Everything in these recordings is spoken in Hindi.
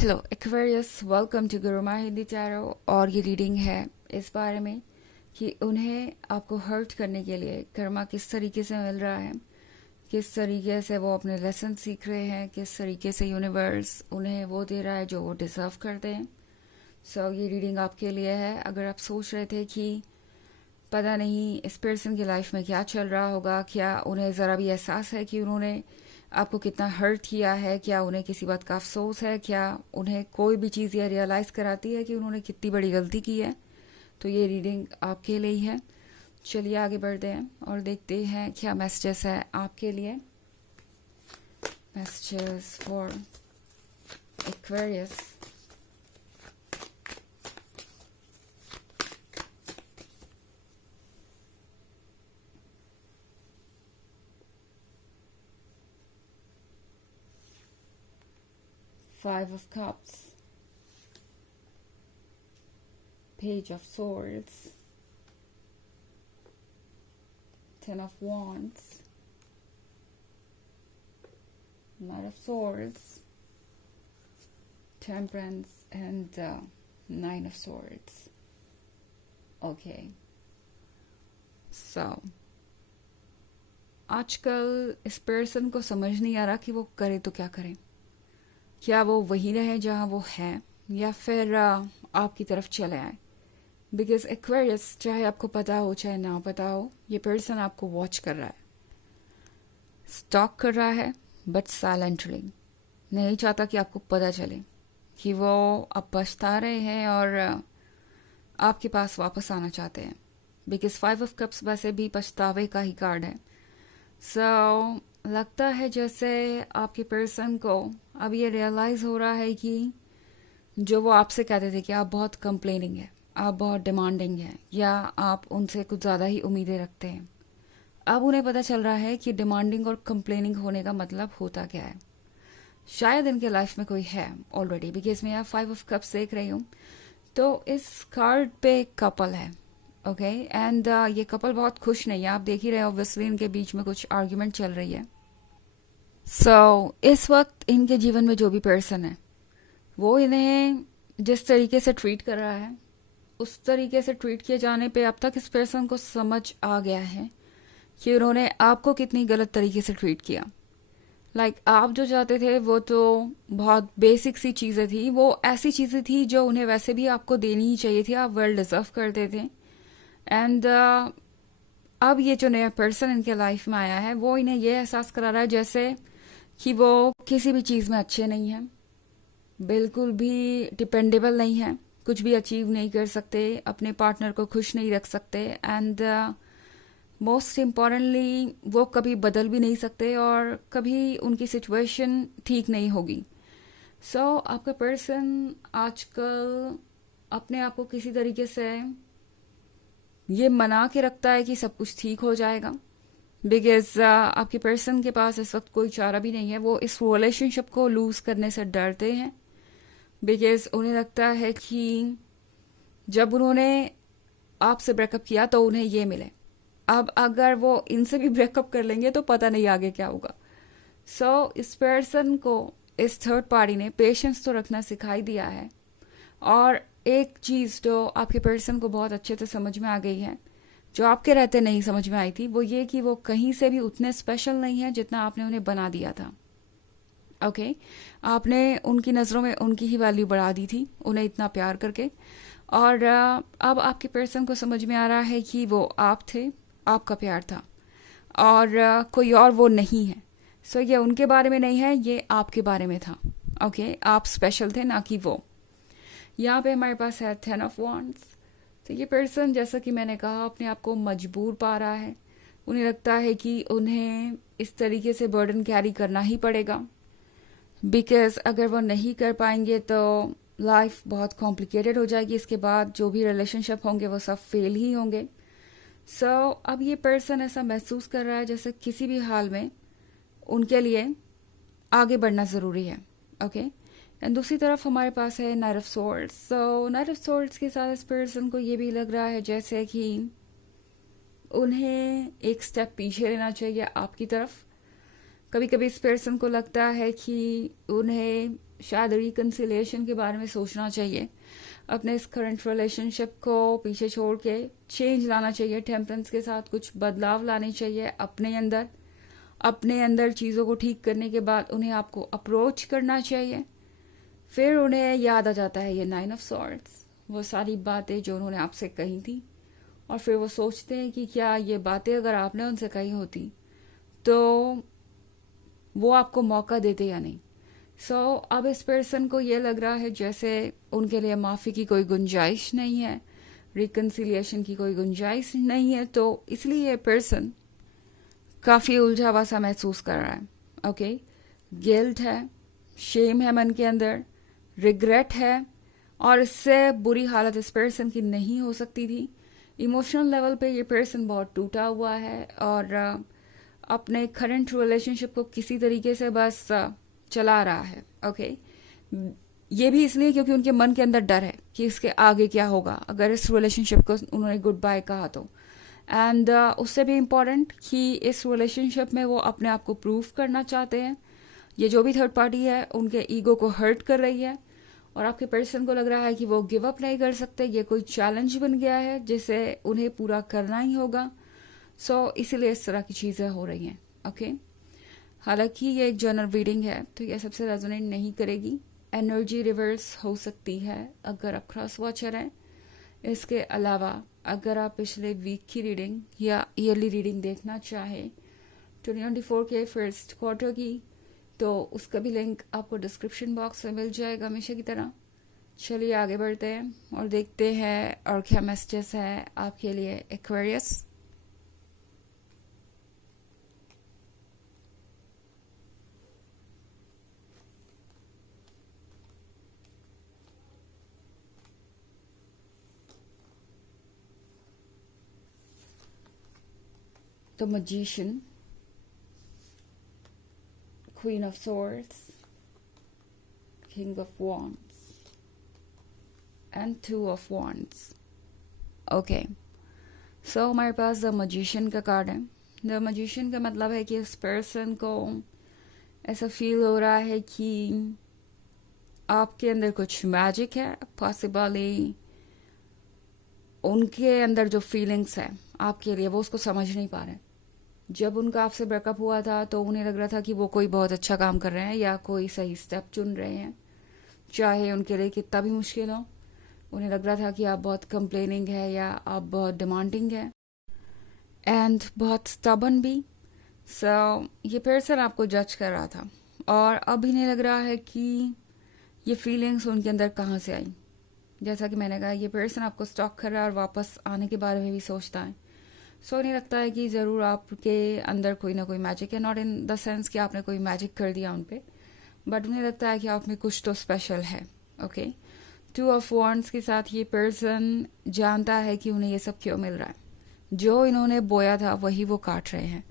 Hello Aquarius, welcome to Guruma Hindi tarot. और ये रीडिंग है इस बारे में कि उन्हें आपको हर्ट करने के लिए कर्मा किस तरीके से मिल रहा है, किस तरीके से वो अपने लेसन सीख रहे हैं, किस तरीके से यूनिवर्स उन्हें वो दे रहा है जो वो डिजर्व करते हैं। सो ये रीडिंग आपके लिए है। अगर आप सोच रहे थे कि पता नहीं इस पर्सन की लाइफ में क्या चल रहा होगा, क्या उन्हें ज़रा भी एहसास है कि उन्होंने आपको कितना हर्ट किया है, क्या उन्हें किसी बात का अफसोस है, क्या उन्हें कोई भी चीज़ यह रियलाइज़ कराती है कि उन्होंने कितनी बड़ी गलती की है, तो ये रीडिंग आपके लिए ही है। चलिए आगे बढ़ते हैं और देखते हैं क्या मैसेजेस है आपके लिए। Messages for Aquarius. Five of Cups, Page of Swords, Ten of Wands, Knight of Swords, Temperance, and Nine of Swords. Okay. So, आजकल इस पर्सन को समझ नहीं आ रहा कि वो करे तो क्या करे। क्या वो वही रहे जहाँ वो है, या फिर आपकी तरफ चले आए। बिकॉज एक्वेरियस, चाहे आपको पता हो चाहे ना पता हो, ये पर्सन आपको वॉच कर रहा है, स्टॉक कर रहा है, बट साइलेंटली। नहीं चाहता कि आपको पता चले कि वो अब पछता रहे हैं और आपके पास वापस आना चाहते हैं। बिकॉज 5 of Cups वैसे भी पछतावे का ही कार्ड है। सो लगता है जैसे आपके पर्सन को अब ये रियलाइज हो रहा है कि जो वो आपसे कहते थे कि आप बहुत कंप्लेनिंग है, आप बहुत डिमांडिंग है, या आप उनसे कुछ ज़्यादा ही उम्मीदें रखते हैं, अब उन्हें पता चल रहा है कि डिमांडिंग और कंप्लेनिंग होने का मतलब होता क्या है। शायद इनके लाइफ में कोई है ऑलरेडी, बिकॉज मैं यहाँ 5 of Cups देख रही हूँ। तो इस कार्ड पे कपल है, ओके एंड ये कपल बहुत खुश नहीं है। आप देख ही रहे हो, ऑब्वियसली इनके बीच में कुछ आर्ग्यूमेंट चल रही है। इस वक्त इनके जीवन में जो भी पर्सन है वो इन्हें जिस तरीके से ट्रीट कर रहा है, उस तरीके से ट्रीट किए जाने पे अब तक इस पर्सन को समझ आ गया है कि उन्होंने आपको कितनी गलत तरीके से ट्रीट किया। आप जो चाहते थे वो तो बहुत बेसिक सी चीज़ें थी, वो ऐसी चीज़ें थी जो उन्हें वैसे भी आपको देनी ही चाहिए थी, आप वेल डिजर्व करते थे। एंड अब ये जो नया पर्सन इनके लाइफ में आया है वो इन्हें ये एहसास करा रहा है जैसे कि वो किसी भी चीज़ में अच्छे नहीं हैं, बिल्कुल भी डिपेंडेबल नहीं है, कुछ भी अचीव नहीं कर सकते, अपने पार्टनर को खुश नहीं रख सकते, एंड मोस्ट इम्पॉर्टेंटली वो कभी बदल भी नहीं सकते और कभी उनकी सिचुएशन ठीक नहीं होगी। आपका पर्सन आजकल अपने आप को किसी तरीके से ये मना के रखता है कि सब कुछ ठीक हो जाएगा। बिकॉज आपके पर्सन के पास इस वक्त कोई चारा भी नहीं है। वो इस रिलेशनशिप को लूज करने से डरते हैं, बिकॉज उन्हें लगता है कि जब उन्होंने आपसे ब्रेकअप किया तो उन्हें ये मिले, अब अगर वो इनसे भी ब्रेकअप कर लेंगे तो पता नहीं आगे क्या होगा। इस पर्सन को इस थर्ड पार्टी ने पेशेंस तो रखना सिखाई दिया है। और एक चीज़ जो आपके पर्सन को बहुत अच्छे से समझ में आ गई है, जो आपके रहते नहीं समझ में आई थी, वो ये कि वो कहीं से भी उतने स्पेशल नहीं है जितना आपने उन्हें बना दिया था। ओके आपने उनकी नज़रों में उनकी ही वैल्यू बढ़ा दी थी, उन्हें इतना प्यार करके। और अब आपके पर्सन को समझ में आ रहा है कि वो आप थे, आपका प्यार था, और कोई और वो नहीं है। ये उनके बारे में नहीं है, ये आपके बारे में था। ओके आप स्पेशल थे, ना कि वो। यहाँ पे हमारे पास है 10 of Wands। तो ये पर्सन, जैसा कि मैंने कहा, अपने आप को मजबूर पा रहा है। उन्हें लगता है कि उन्हें इस तरीके से बर्डन कैरी करना ही पड़ेगा, बिकॉज अगर वो नहीं कर पाएंगे तो लाइफ बहुत कॉम्प्लिकेटेड हो जाएगी। इसके बाद जो भी रिलेशनशिप होंगे वो सब फेल ही होंगे। अब ये पर्सन ऐसा महसूस कर रहा है जैसे किसी भी हाल में उनके लिए आगे बढ़ना ज़रूरी है। ओके एंड दूसरी तरफ हमारे पास है night of swords. Night of swords के साथ इस पर्सन को ये भी लग रहा है जैसे कि उन्हें एक स्टेप पीछे लेना चाहिए आपकी तरफ। कभी कभी इस पर्सन को लगता है कि उन्हें शायद रिकन्सिलिएशन के बारे में सोचना चाहिए, अपने इस करंट रिलेशनशिप को पीछे छोड़ के चेंज लाना चाहिए, टेम्परेंस के साथ कुछ बदलाव लाने चाहिए अपने अंदर चीज़ों को ठीक करने के बाद उन्हें आपको अप्रोच करना चाहिए। फिर उन्हें याद आ जाता है ये 9 ऑफ सॉर्ड्स, वो सारी बातें जो उन्होंने आपसे कही थी, और फिर वो सोचते हैं कि क्या ये बातें अगर आपने उनसे कही होती तो वो आपको मौका देते या नहीं। अब इस पर्सन को ये लग रहा है जैसे उनके लिए माफ़ी की कोई गुंजाइश नहीं है, रिकन्सिलिएशन की कोई गुंजाइश नहीं है, तो इसलिए ये पर्सन काफ़ी उलझा हुआ सा महसूस कर रहा है। ओके, गिल्ट है, शेम है मन के अंदर, रिग्रेट है, और इससे बुरी हालत इस पर्सन की नहीं हो सकती थी। इमोशनल लेवल पे ये पर्सन बहुत टूटा हुआ है और अपने करंट रिलेशनशिप को किसी तरीके से बस चला रहा है। ओके, ये भी इसलिए क्योंकि उनके मन के अंदर डर है कि इसके आगे क्या होगा अगर इस रिलेशनशिप को उन्होंने गुड बाय कहा तो। एंड उससे भी इम्पॉर्टेंट कि इस रिलेशनशिप में वो अपने आप को प्रूव करना चाहते हैं। ये जो भी थर्ड पार्टी है उनके ईगो को हर्ट कर रही है, और आपके पर्सन को लग रहा है कि वो गिव अप नहीं कर सकते, ये कोई चैलेंज बन गया है जिसे उन्हें पूरा करना ही होगा। इसीलिए इस तरह की चीज़ें हो रही हैं। ओके, हालांकि ये एक जनरल रीडिंग है तो ये सबसे रेजोनेट नहीं करेगी, एनर्जी रिवर्स हो सकती है अगर आप क्रॉस वॉचर हैं। इसके अलावा अगर आप पिछले वीक की रीडिंग या ईयरली रीडिंग देखना चाहें 2024 के फर्स्ट क्वार्टर की, तो उसका भी लिंक आपको डिस्क्रिप्शन बॉक्स में मिल जाएगा हमेशा की तरह। चलिए आगे बढ़ते हैं और देखते हैं और क्या मैसेजेस है आपके लिए Aquarius. The Magician, Queen of Swords, King of Wands, and Two of Wands. Okay, हमारे पास द मजिशियन का कार्ड है। द मजिशियन का मतलब है कि इस पर्सन को ऐसा फील हो रहा है कि आपके अंदर कुछ मैजिक है, पॉसिबली उनके अंदर जो फीलिंग्स है आपके लिए वो उसको समझ नहीं पा रहे। जब उनका आपसे ब्रेकअप हुआ था तो उन्हें लग रहा था कि वो कोई बहुत अच्छा काम कर रहे हैं या कोई सही स्टेप चुन रहे हैं, चाहे उनके लिए कितना भी मुश्किल हो। उन्हें लग रहा था कि आप बहुत कंप्लेनिंग है या आप बहुत डिमांडिंग है एंड बहुत स्टबन भी। ये पर्सन आपको जज कर रहा था और अब इन्हें लग रहा है कि ये फीलिंग्स उनके अंदर कहाँ से आई। जैसा कि मैंने कहा, ये पर्सन आपको स्टॉक कर रहा है और वापस आने के बारे में भी सोचता है। इन्हें लगता है कि ज़रूर आपके अंदर कोई ना कोई मैजिक है, नॉट इन द सेंस कि आपने कोई मैजिक कर दिया उन पे, बट उन्हें लगता है कि आप में कुछ तो स्पेशल है। ओके, टू ऑफ वॉन्ड्स के साथ ये पर्सन जानता है कि उन्हें ये सब क्यों मिल रहा है, जो इन्होंने बोया था वही वो काट रहे हैं।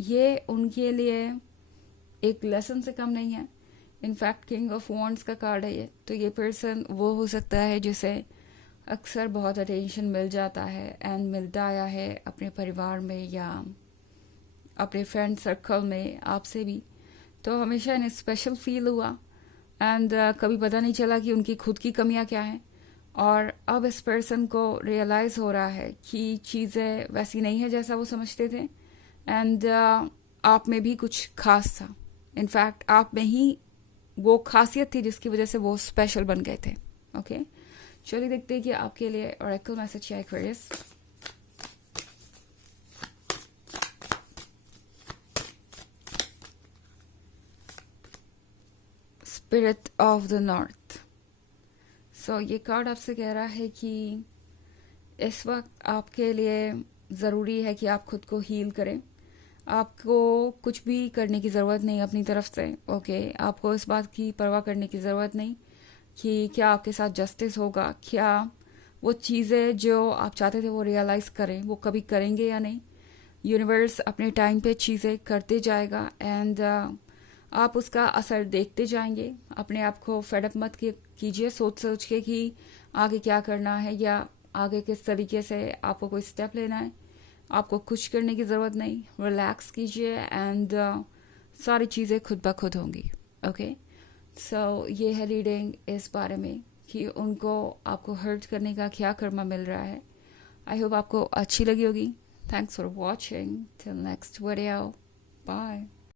ये उनके लिए एक लेसन से कम नहीं है। इनफैक्ट किंग ऑफ वॉन्ड्स का कार्ड है ये, तो ये पर्सन वो हो सकता है जिसे अक्सर बहुत अटेंशन मिल जाता है एंड मिलता आया है अपने परिवार में या अपने फ्रेंड सर्कल में आपसे भी, तो हमेशा इन्हें स्पेशल फील हुआ एंड कभी पता नहीं चला कि उनकी खुद की कमियां क्या हैं। और अब इस पर्सन को रियलाइज़ हो रहा है कि चीज़ें वैसी नहीं है जैसा वो समझते थे एंड आप में भी कुछ खास था। इनफैक्ट आप में ही वो खासियत थी जिसकी वजह से वो स्पेशल बन गए थे। ओके, चलिए देखते हैं कि आपके लिए ऑरेकल मैसेज क्या है Aquarius. Spirit of the north. ये कार्ड आपसे कह रहा है कि इस वक्त आपके लिए ज़रूरी है कि आप खुद को हील करें। आपको कुछ भी करने की ज़रूरत नहीं अपनी तरफ से। ओके, आपको इस बात की परवाह करने की ज़रूरत नहीं कि क्या आपके साथ जस्टिस होगा, क्या वो चीज़ें जो आप चाहते थे वो रियलाइज़ करें वो कभी करेंगे या नहीं। यूनिवर्स अपने टाइम पे चीज़ें करते जाएगा एंड आप उसका असर देखते जाएंगे। अपने आप को फेडअप मत कीजिए सोच सोच के कि आगे क्या करना है या आगे किस तरीके से आपको कोई स्टेप लेना है। आपको कुछ करने की ज़रूरत नहीं, रिलैक्स कीजिए एंड सारी चीज़ें खुद ब खुद होंगी। ओके, सो ये है रीडिंग इस बारे में कि उनको आपको हर्ट करने का क्या कर्मा मिल रहा है. आई होप आपको अच्छी लगी होगी. Thanks for watching. Till next video. Bye.